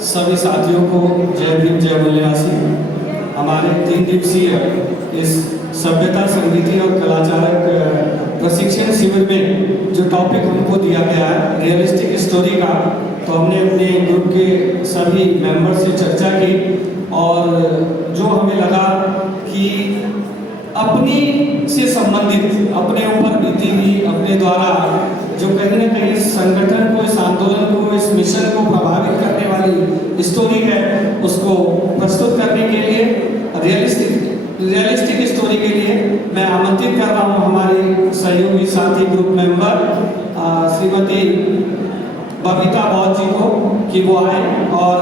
सभी साथियों को जय भीम जय मल्यासी। हमारे 3 दिवसीय इस सभ्यता संगीति और कलाचारक प्रशिक्षण शिविर में जो टॉपिक हमको दिया गया है रियलिस्टिक स्टोरी का, तो हमने अपने ग्रुप के सभी मेंबर से चर्चा की और जो हमें लगा कि अपनी से संबंधित अपने ऊपर बीती हुई अपने द्वारा जो कहीं ना कहीं इस संगठन को, इस आंदोलन को, इस मिशन को प्रभावित करने वाली स्टोरी है, उसको प्रस्तुत करने के लिए रियलिस्टिक स्टोरी के लिए मैं आमंत्रित कर रहा हूँ हमारी सहयोगी साथी ग्रुप मेंबर श्रीमती बबीता बौद्ध जी को कि वो आए और